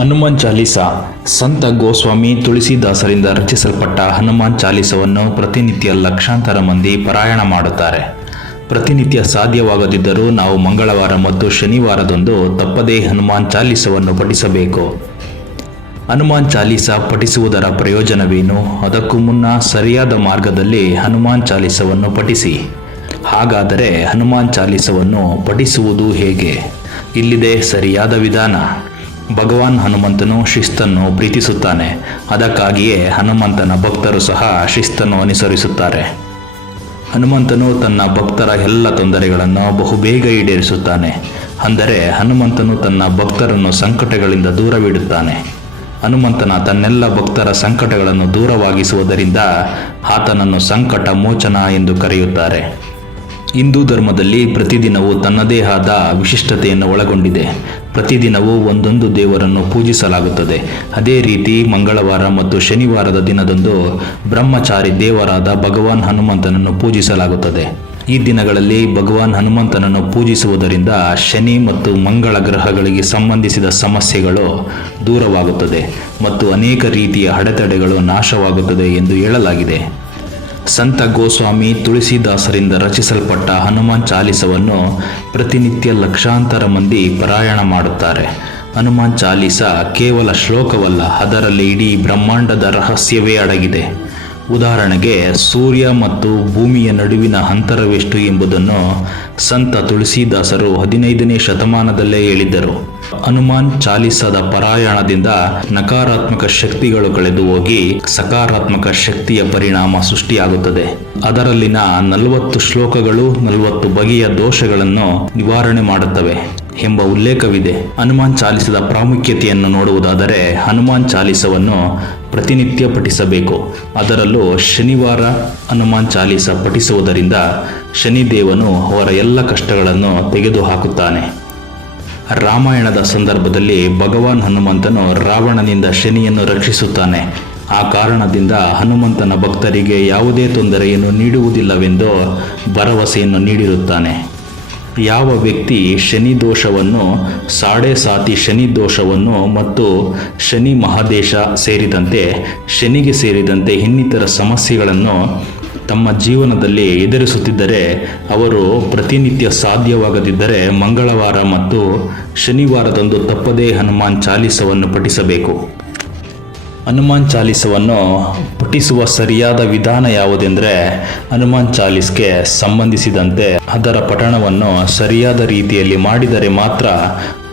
ಹನುಮಾನ್ ಚಾಲೀಸ, ಸಂತ ಗೋಸ್ವಾಮಿ ತುಳಸಿದಾಸರಿಂದ ರಚಿಸಲ್ಪಟ್ಟ ಹನುಮಾನ್ ಚಾಲೀಸವನ್ನು ಪ್ರತಿನಿತ್ಯ ಲಕ್ಷಾಂತರ ಮಂದಿ ಪಾರಾಯಣ ಮಾಡುತ್ತಾರೆ. ಪ್ರತಿನಿತ್ಯ ಸಾಧ್ಯವಾಗದಿದ್ದರೂ ನಾವು ಮಂಗಳವಾರ ಮತ್ತು ಶನಿವಾರದಂದು ತಪ್ಪದೇ ಹನುಮಾನ್ ಚಾಲೀಸವನ್ನು ಪಠಿಸಬೇಕು. ಹನುಮಾನ್ ಚಾಲೀಸ ಪಠಿಸುವುದರ ಪ್ರಯೋಜನವೇನು? ಅದಕ್ಕೂ ಮುನ್ನ ಸರಿಯಾದ ಮಾರ್ಗದಲ್ಲಿ ಹನುಮಾನ್ ಚಾಲೀಸವನ್ನು ಪಠಿಸಿ. ಹಾಗಾದರೆ ಹನುಮಾನ್ ಚಾಲೀಸವನ್ನು ಪಠಿಸುವುದು ಹೇಗೆ? ಇಲ್ಲಿದೆ ಸರಿಯಾದ ವಿಧಾನ. ಭಗವಾನ್ ಹನುಮಂತನು ಶಿಸ್ತನ್ನು ಪ್ರೀತಿಸುತ್ತಾನೆ. ಅದಕ್ಕಾಗಿಯೇ ಹನುಮಂತನ ಭಕ್ತರು ಸಹ ಶಿಸ್ತನ್ನು ಅನುಸರಿಸುತ್ತಾರೆ. ಹನುಮಂತನು ತನ್ನ ಭಕ್ತರ ಎಲ್ಲ ತೊಂದರೆಗಳನ್ನು ಬಹುಬೇಗ ಈಡೇರಿಸುತ್ತಾನೆ. ಅಂದರೆ ಹನುಮಂತನು ತನ್ನ ಭಕ್ತರನ್ನು ಸಂಕಟಗಳಿಂದ ದೂರವಿಡುತ್ತಾನೆ. ಹನುಮಂತನ ತನ್ನೆಲ್ಲ ಭಕ್ತರ ಸಂಕಟಗಳನ್ನು ದೂರವಾಗಿಸುವುದರಿಂದ ಆತನನ್ನು ಸಂಕಟ ಮೋಚನ ಎಂದು ಕರೆಯುತ್ತಾರೆ. ಹಿಂದೂ ಧರ್ಮದಲ್ಲಿ ಪ್ರತಿದಿನವೂ ತನ್ನದೇ ಆದ ವಿಶಿಷ್ಟತೆಯನ್ನು ಒಳಗೊಂಡಿದೆ. ಪ್ರತಿದಿನವೂ ಒಂದೊಂದು ದೇವರನ್ನು ಪೂಜಿಸಲಾಗುತ್ತದೆ. ಅದೇ ರೀತಿ ಮಂಗಳವಾರ ಮತ್ತು ಶನಿವಾರದ ದಿನದಂದು ಬ್ರಹ್ಮಚಾರಿ ದೇವರಾದ ಭಗವಾನ್ ಹನುಮಂತನನ್ನು ಪೂಜಿಸಲಾಗುತ್ತದೆ. ಈ ದಿನಗಳಲ್ಲಿ ಭಗವಾನ್ ಹನುಮಂತನನ್ನು ಪೂಜಿಸುವುದರಿಂದ ಶನಿ ಮತ್ತು ಮಂಗಳ ಗ್ರಹಗಳಿಗೆ ಸಂಬಂಧಿಸಿದ ಸಮಸ್ಯೆಗಳು ದೂರವಾಗುತ್ತದೆ ಮತ್ತು ಅನೇಕ ರೀತಿಯ ಅಡೆತಡೆಗಳು ನಾಶವಾಗುತ್ತದೆ ಎಂದು ಹೇಳಲಾಗಿದೆ. ಸಂತ ಗೋಸ್ವಾಮಿ ತುಳಸಿದಾಸರಿಂದ ರಚಿಸಲ್ಪಟ್ಟ ಹನುಮಾನ್ ಚಾಲೀಸವನ್ನು ಪ್ರತಿನಿತ್ಯ ಲಕ್ಷಾಂತರ ಮಂದಿ ಪಾರಾಯಣ ಮಾಡುತ್ತಾರೆ. ಹನುಮಾನ್ ಚಾಲೀಸ ಕೇವಲ ಶ್ಲೋಕವಲ್ಲ, ಅದರಲ್ಲಿ ಇಡೀ ಬ್ರಹ್ಮಾಂಡದ ರಹಸ್ಯವೇ ಅಡಗಿದೆ. ಉದಾಹರಣೆಗೆ, ಸೂರ್ಯ ಮತ್ತು ಭೂಮಿಯ ನಡುವಿನ ಅಂತರವೆಷ್ಟು ಎಂಬುದನ್ನು ಸಂತ ತುಳಸಿದಾಸರು ಹದಿನೈದನೇ ಶತಮಾನದಲ್ಲೇ ಹೇಳಿದ್ದರು. ಹನುಮಾನ್ ಚಾಲಿಸದ ಪರಾಯಣದಿಂದ ನಕಾರಾತ್ಮಕ ಶಕ್ತಿಗಳು ಕಳೆದು ಹೋಗಿ ಸಕಾರಾತ್ಮಕ ಶಕ್ತಿಯ ಪರಿಣಾಮ ಸೃಷ್ಟಿಯಾಗುತ್ತದೆ. ಅದರಲ್ಲಿನ ನಲವತ್ತು ಶ್ಲೋಕಗಳು ನಲವತ್ತು ಬಗೆಯ ದೋಷಗಳನ್ನು ನಿವಾರಣೆ ಮಾಡುತ್ತವೆ ಎಂಬ ಉಲ್ಲೇಖವಿದೆ. ಹನುಮಾನ್ ಚಾಲಿಸದ ಪ್ರಾಮುಖ್ಯತೆಯನ್ನು ನೋಡುವುದಾದರೆ ಹನುಮಾನ್ ಚಾಲಿಸವನ್ನು ಪ್ರತಿನಿತ್ಯ ಪಠಿಸಬೇಕು. ಅದರಲ್ಲೂ ಶನಿವಾರ ಹನುಮಾನ್ ಚಾಲಿಸ ಪಠಿಸುವುದರಿಂದ ಶನಿದೇವನು ಅವರ ಎಲ್ಲ ಕಷ್ಟಗಳನ್ನು ತೆಗೆದುಹಾಕುತ್ತಾನೆ. ರಾಮಾಯಣದ ಸಂದರ್ಭದಲ್ಲಿ ಭಗವಾನ್ ಹನುಮಂತನು ರಾವಣನಿಂದ ಶನಿಯನ್ನು ರಕ್ಷಿಸುತ್ತಾನೆ. ಆ ಕಾರಣದಿಂದ ಹನುಮಂತನ ಭಕ್ತರಿಗೆ ಯಾವುದೇ ತೊಂದರೆಯನ್ನು ನೀಡುವುದಿಲ್ಲವೆಂದು ಭರವಸೆಯನ್ನು ನೀಡಿರುತ್ತಾನೆ. ಯಾವ ವ್ಯಕ್ತಿ ಶನಿ ದೋಷವನ್ನು, ಸಾಡೆ ಸಾತಿ ಶನಿ ದೋಷವನ್ನು ಮತ್ತು ಶನಿ ಮಹಾದೇಶ ಸೇರಿದಂತೆ, ಶನಿಗೆ ಸೇರಿದಂತೆ ಇನ್ನಿತರ ಸಮಸ್ಯೆಗಳನ್ನು ತಮ್ಮ ಜೀವನದಲ್ಲಿ ಎದುರಿಸುತ್ತಿದ್ದರೆ ಅವರು ಪ್ರತಿನಿತ್ಯ ಸಾಧ್ಯವಾಗದಿದ್ದರೆ ಮಂಗಳವಾರ ಮತ್ತು ಶನಿವಾರದಂದು ತಪ್ಪದೇ ಹನುಮಾನ್ ಚಾಲೀಸವನ್ನು ಪಠಿಸಬೇಕು. ಹನುಮಾನ್ ಚಾಲೀಸವನ್ನು ಪಠಿಸುವ ಸರಿಯಾದ ವಿಧಾನ ಯಾವುದೆಂದರೆ ಹನುಮಾನ್ ಚಾಲೀಸ್ಗೆ ಸಂಬಂಧಿಸಿದಂತೆ ಅದರ ಪಠಣವನ್ನು ಸರಿಯಾದ ರೀತಿಯಲ್ಲಿ ಮಾಡಿದರೆ ಮಾತ್ರ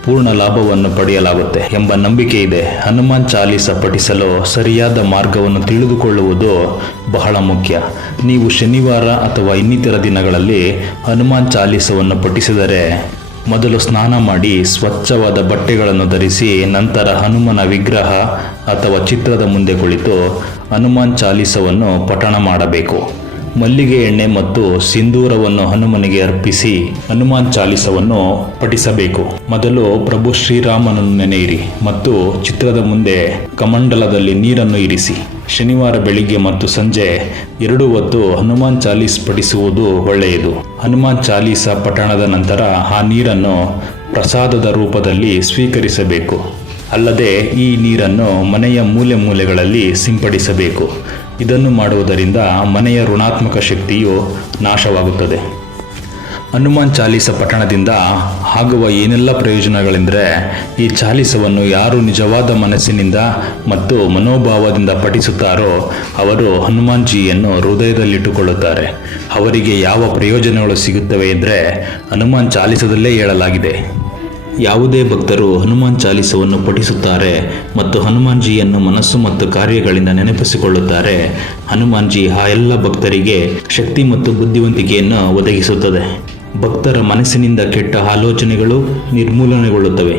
ಪೂರ್ಣ ಲಾಭವನ್ನು ಪಡೆಯಲಾಗುತ್ತೆ ಎಂಬ ನಂಬಿಕೆ ಇದೆ. ಹನುಮಾನ್ ಚಾಲೀಸ ಪಠಿಸಲು ಸರಿಯಾದ ಮಾರ್ಗವನ್ನು ತಿಳಿದುಕೊಳ್ಳುವುದು ಬಹಳ ಮುಖ್ಯ. ನೀವು ಶನಿವಾರ ಅಥವಾ ಇನ್ನಿತರ ದಿನಗಳಲ್ಲಿ ಹನುಮಾನ್ ಚಾಲೀಸವನ್ನು ಪಠಿಸಿದರೆ ಮೊದಲು ಸ್ನಾನ ಮಾಡಿ ಸ್ವಚ್ಛವಾದ ಬಟ್ಟೆಗಳನ್ನು ಧರಿಸಿ ನಂತರ ಹನುಮನ ವಿಗ್ರಹ ಅಥವಾ ಚಿತ್ರದ ಮುಂದೆ ಕುಳಿತು ಹನುಮಾನ್ ಚಾಲೀಸವನ್ನು ಪಠಣ ಮಾಡಬೇಕು. ಮಲ್ಲಿಗೆ ಎಣ್ಣೆ ಮತ್ತು ಸಿಂಧೂರವನ್ನು ಹನುಮನಿಗೆ ಅರ್ಪಿಸಿ ಹನುಮಾನ್ ಚಾಲೀಸವನ್ನು ಪಠಿಸಬೇಕು. ಮೊದಲು ಪ್ರಭು ಶ್ರೀರಾಮನನ್ನು ನೆನೆಯಿರಿ ಮತ್ತು ಚಿತ್ರದ ಮುಂದೆ ಕಮಂಡಲದಲ್ಲಿ ನೀರನ್ನು ಇರಿಸಿ. ಶನಿವಾರ ಬೆಳಿಗ್ಗೆ ಮತ್ತು ಸಂಜೆ ಎರಡು ಹೊತ್ತು ಹನುಮಾನ್ ಚಾಲೀಸ್ ಪಠಿಸುವುದು ಒಳ್ಳೆಯದು. ಹನುಮಾನ್ ಚಾಲೀಸ ಪಠಣದ ನಂತರ ಆ ನೀರನ್ನು ಪ್ರಸಾದದ ರೂಪದಲ್ಲಿ ಸ್ವೀಕರಿಸಬೇಕು. ಅಲ್ಲದೆ ಈ ನೀರನ್ನು ಮನೆಯ ಮೂಲೆ ಮೂಲೆಗಳಲ್ಲಿ ಸಿಂಪಡಿಸಬೇಕು. ಇದನ್ನು ಮಾಡುವುದರಿಂದ ಮನೆಯ ಋಣಾತ್ಮಕ ಶಕ್ತಿಯು ನಾಶವಾಗುತ್ತದೆ. ಹನುಮಾನ್ ಚಾಲೀಸ ಪಠಣದಿಂದ ಆಗುವ ಏನೆಲ್ಲ ಪ್ರಯೋಜನಗಳೆಂದರೆ, ಈ ಚಾಲೀಸವನ್ನು ಯಾರು ನಿಜವಾದ ಮನಸ್ಸಿನಿಂದ ಮತ್ತು ಮನೋಭಾವದಿಂದ ಪಠಿಸುತ್ತಾರೋ, ಅವರು ಹನುಮಾನ್ಜಿಯನ್ನು ಹೃದಯದಲ್ಲಿಟ್ಟುಕೊಳ್ಳುತ್ತಾರೆ. ಅವರಿಗೆ ಯಾವ ಪ್ರಯೋಜನಗಳು ಸಿಗುತ್ತವೆ ಎಂದರೆ ಹನುಮಾನ್ ಚಾಲೀಸದಲ್ಲೇ ಹೇಳಲಾಗಿದೆ. ಯಾವುದೇ ಭಕ್ತರು ಹನುಮಾನ್ ಚಾಲಿಸವನ್ನು ಪಠಿಸುತ್ತಾರೆ ಮತ್ತು ಹನುಮಾನ್ಜಿಯನ್ನು ಮನಸ್ಸು ಮತ್ತು ಕಾರ್ಯಗಳಿಂದ ನೆನಪಿಸಿಕೊಳ್ಳುತ್ತಾರೆ. ಹನುಮಾನ್ಜಿ ಆ ಎಲ್ಲ ಭಕ್ತರಿಗೆ ಶಕ್ತಿ ಮತ್ತು ಬುದ್ಧಿವಂತಿಕೆಯನ್ನು ಒದಗಿಸುತ್ತದೆ. ಭಕ್ತರ ಮನಸ್ಸಿನಿಂದ ಕೆಟ್ಟ ಆಲೋಚನೆಗಳು ನಿರ್ಮೂಲನೆಗೊಳ್ಳುತ್ತವೆ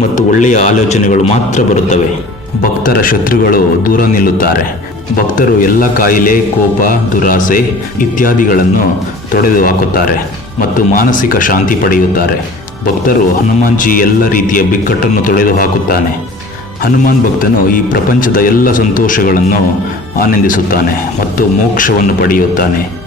ಮತ್ತು ಒಳ್ಳೆಯ ಆಲೋಚನೆಗಳು ಮಾತ್ರ ಬರುತ್ತವೆ. ಭಕ್ತರ ಶತ್ರುಗಳು ದೂರ ನಿಲ್ಲುತ್ತಾರೆ. ಭಕ್ತರು ಎಲ್ಲ ಕಾಯಿಲೆ, ಕೋಪ, ದುರಾಸೆ ಇತ್ಯಾದಿಗಳನ್ನು ತೊಡೆದು ಹಾಕುತ್ತಾರೆ ಮತ್ತು ಮಾನಸಿಕ ಶಾಂತಿ ಪಡೆಯುತ್ತಾರೆ. ಭಕ್ತರು ಹನುಮಾನ್ಜಿ ಎಲ್ಲ ರೀತಿಯ ಬಿಕ್ಕಟ್ಟನ್ನು ತೊಳೆದು ಹಾಕುತ್ತಾನೆ. ಹನುಮಾನ್ ಭಕ್ತನು ಈ ಪ್ರಪಂಚದ ಎಲ್ಲ ಸಂತೋಷಗಳನ್ನು ಆನಂದಿಸುತ್ತಾನೆ ಮತ್ತು ಮೋಕ್ಷವನ್ನು ಪಡೆಯುತ್ತಾನೆ.